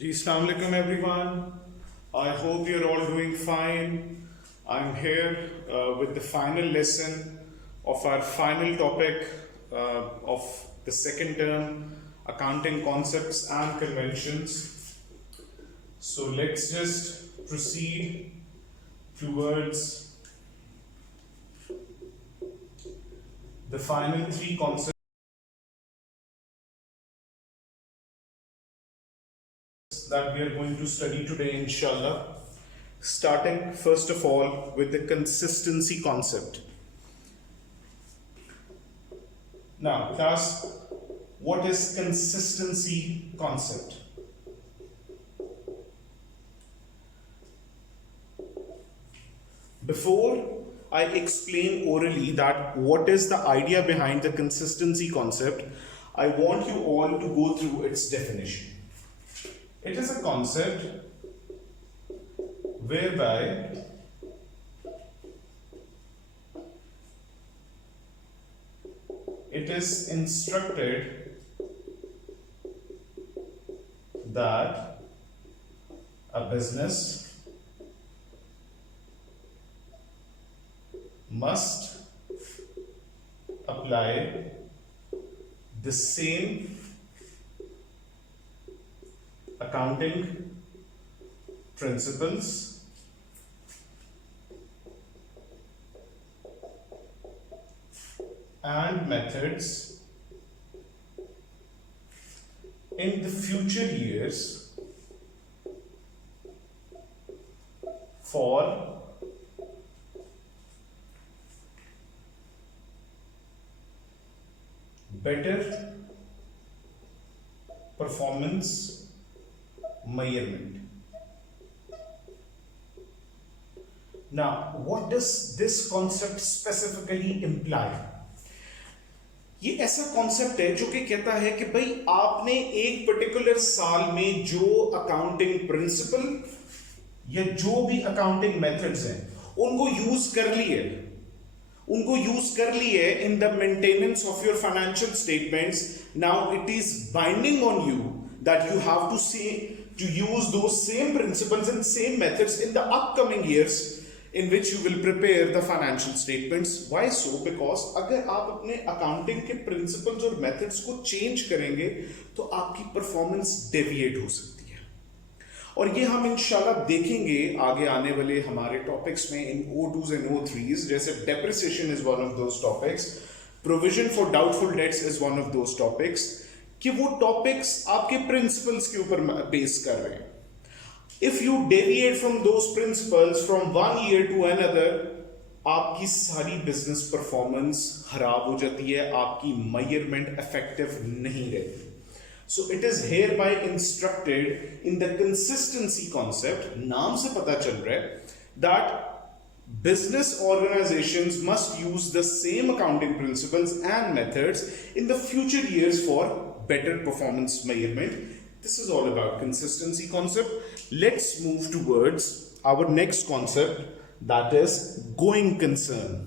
Ji, Assalamu alaikum everyone. I hope you're all doing fine. I'm here with the final lesson of our final topic of the second term, accounting concepts and conventions. So let's just proceed towards the final three concepts that we are going to study today, inshallah. Starting first of all with the consistency concept. Now, class, what is consistency concept? Before I explain orally that what is the idea behind the consistency concept, I want you all to go through its definition. It is a concept whereby it is instructed that a business must apply the same accounting principles and methods in the future years for better performance measurement. Now, what does this concept specifically imply? ये ऐसा कॉन्सेप्ट है जो कि कहता है कि भाई आपने एक पर्टिकुलर साल में जो अकाउंटिंग प्रिंसिपल या जो भी अकाउंटिंग मेथड्स हैं उनको यूज कर लिए in the maintenance of your financial statements. Now it is binding on you that you have to see to use those same principles and same methods in the upcoming years in which you will prepare the financial statements. Why so? Because अगर आप अपने accounting के principles और methods को change करेंगे तो आपकी performance deviate हो सकती है. और ये हम इंशाल्लाह देखेंगे आगे आने वाले हमारे topics में in O2s and O3s. जैसे depreciation is one of those topics, provision for doubtful debts is one of those topics, कि वो टॉपिक्स आपके प्रिंसिपल्स के ऊपर बेस कर रहे हैं. If you deviate from those principles from one year to another, आपकी सारी बिजनेस परफॉर्मेंस खराब हो जाती है, आपकी मेजरमेंट इफेक्टिव नहीं रहती. So it is hereby instructed in the consistency concept. नाम से पता चल रहा है that business organizations must use the same accounting principles and methods in the future years for better performance measurement. This is all about consistency concept. Let's move towards our next concept, that is going concern.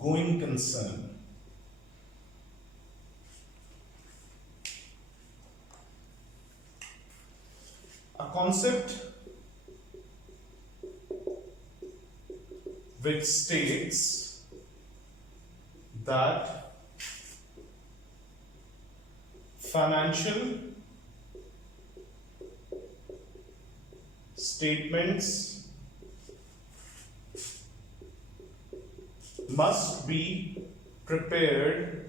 Going concern. A concept which states that financial statements must be prepared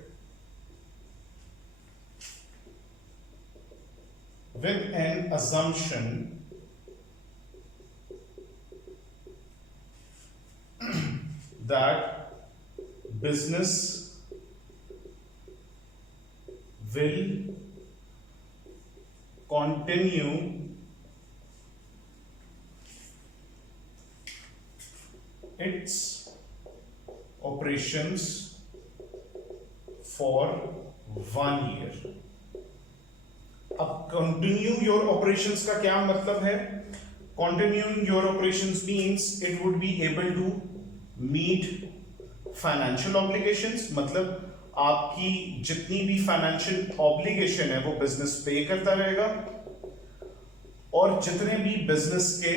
with an assumption that business will continue its operations for 1 year. अब continue your operations का क्या मतलब है? Continuing your operations means it would be able to meet financial obligations, मतलब आपकी जितनी भी financial obligation है वो बिजनेस पे करता रहेगा, और जितने भी बिजनेस के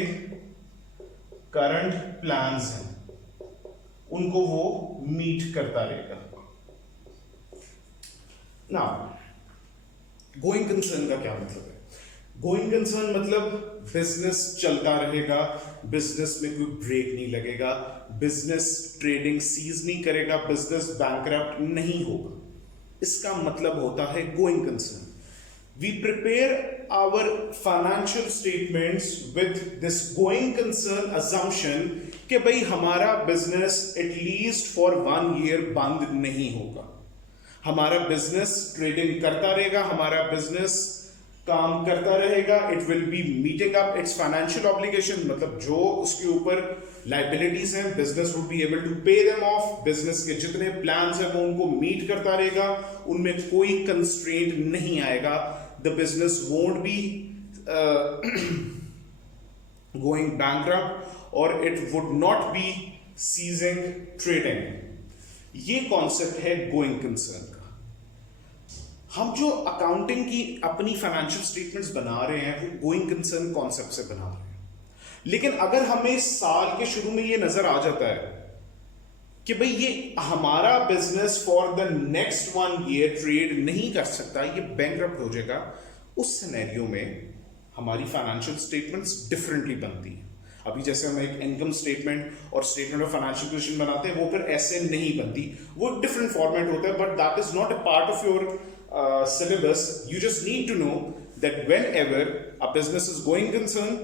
करंट प्लान्स हैं उनको वो मीट करता रहेगा. नाउ गोइंग कंसर्न का क्या मतलब है? गोइंग कंसर्न मतलब बिजनेस चलता रहेगा, बिजनेस में कोई ब्रेक नहीं लगेगा, बिजनेस ट्रेडिंग सीज नहीं करेगा, बिजनेस बैंकरप्ट नहीं होगा. इसका मतलब होता है going concern. We prepare our financial statements with this going concern assumption कि भाई हमारा बिजनेस एटलीस्ट फॉर 1 year बंद नहीं होगा, हमारा बिजनेस ट्रेडिंग करता रहेगा, हमारा बिजनेस काम करता रहेगा. It will be meeting up its financial obligation, मतलब जो उसके ऊपर लाइबिलिटीज हैं business would be able to pay them off. Business के जितने प्लान्स हैं वो उनको मीट करता रहेगा, उनमें कोई कंस्ट्रेंट नहीं आएगा. The business won't be going bankrupt और it would not be ceasing trading. ये कॉन्सेप्ट है गोइंग कंसर्न का. हम जो अकाउंटिंग की अपनी फाइनेंशियल स्टेटमेंट्स बना रहे हैं वो गोइंग कंसर्न कॉन्सेप्ट से बना रहे हैं. लेकिन अगर हमें साल के शुरू में ये नजर आ जाता है कि भाई ये हमारा business for the next 1 year trade नहीं कर सकता, ये बैंकरप्ट हो जाएगा, उस सिनेरियो में हमारी फाइनेंशियल स्टेटमेंट्स डिफरेंटली बनती हैं. अभी जैसे हम एक इनकम स्टेटमेंट और स्टेटमेंट ऑफ फाइनेंशियल पोजीशन बनाते हैं, वो फिर ऐसे नहीं बनती, वो डिफरेंट फॉर्मेट होता है. But that is not a part of your syllabus. You just need to know that whenever a business is going concern,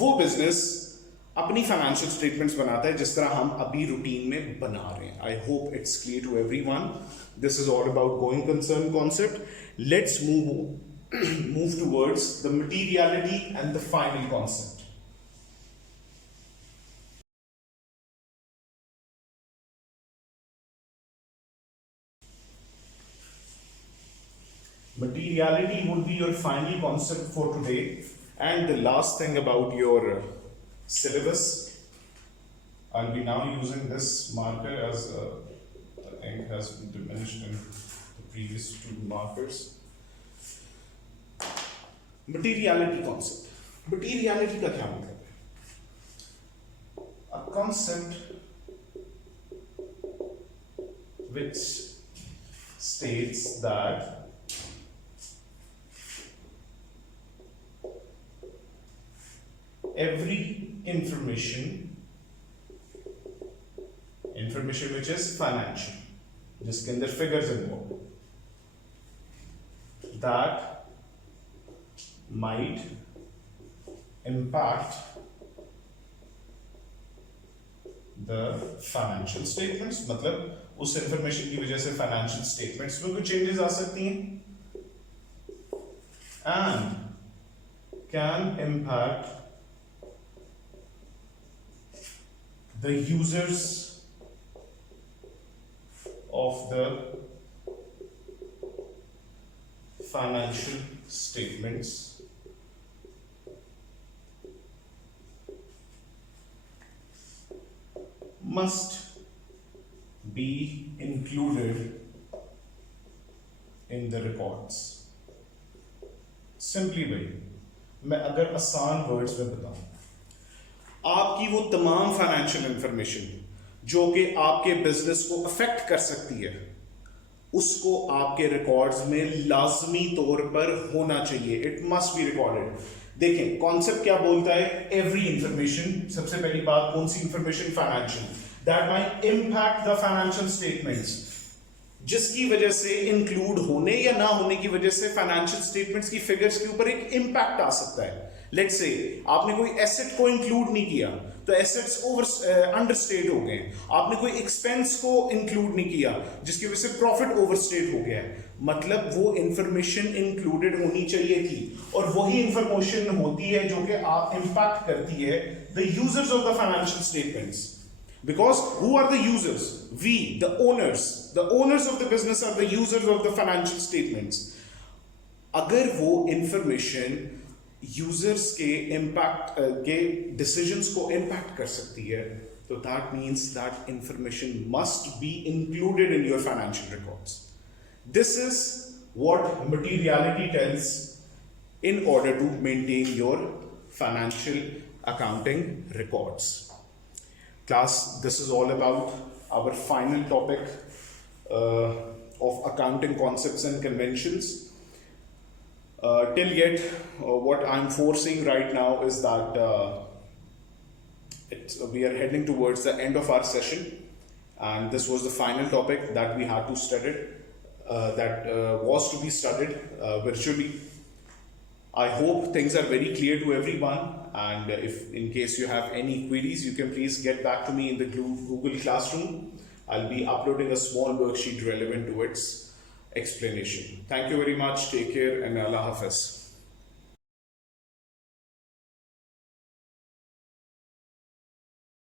वो बिजनेस अपनी फाइनेंशियल स्टेटमेंट्स बनाता है जिस तरह हम अभी रूटीन में बना रहे हैं. I hope it's clear to everyone. This is all about going concern concept. Let's move towards the materiality and the final concept. Materiality would be your final concept for today, and the last thing about your syllabus. I'll be now using this marker as the ink has been diminished in the previous 2 markers. Materiality concept. Materiality का क्या मतलब है? A concept which states that every information which is financial, जिसके अंदर figures involved, that might impact the financial statements, मतलब उस इंफॉर्मेशन की वजह से फाइनेंशियल स्टेटमेंट्स में कुछ चेंजेस आ सकती हैं, and can impact the users of the financial statements must be included in the records. Simply भाई मैं अगर आसान वर्ड्स में बताऊं, आपकी वो तमाम फाइनेंशियल इंफॉर्मेशन जो कि आपके बिजनेस को अफेक्ट कर सकती है, उसको आपके रिकॉर्ड्स में लाजमी तौर पर होना चाहिए. It must be recorded. देखें कॉन्सेप्ट क्या बोलता है? Every information. सबसे पहली बात कौन सी information? Financial. That might impact the financial statements, जिसकी वजह से इंक्लूड होने या ना होने की वजह से फाइनेंशियल स्टेटमेंट्स की फिगर्स के ऊपर एक इंपैक्ट आ सकता है. लेट्स से आपने कोई एसेट को इंक्लूड नहीं किया तो एसेट्स अंडरस्टेट हो गए. आपने कोई एक्सपेंस को इंक्लूड नहीं किया जिसकी वजह से प्रॉफिट ओवरस्टेट हो गया है. मतलब वो इंफॉर्मेशन इंक्लूडेड होनी चाहिए थी, और वही इंफॉर्मेशन होती है जो कि आप इंपैक्ट करती है the users of the financial statements. Because who are the users? We, the owners. The owners of the business are the users of the financial statements. अगर वो information users के impact के decisions को impact कर सकती है, so that means that information must be included in your financial records. This is what materiality tells in order to maintain your financial accounting records. Class, this is all about our final topic of accounting concepts and conventions. Till yet, what I'm foreseeing right now is that we are heading towards the end of our session, and this was the final topic that we had to study, that was to be studied virtually. I hope things are very clear to everyone, and if in case you have any queries, you can please get back to me in the Google Classroom. I'll be uploading a small worksheet relevant to its explanation. Thank you very much. Take care and Allah Hafiz.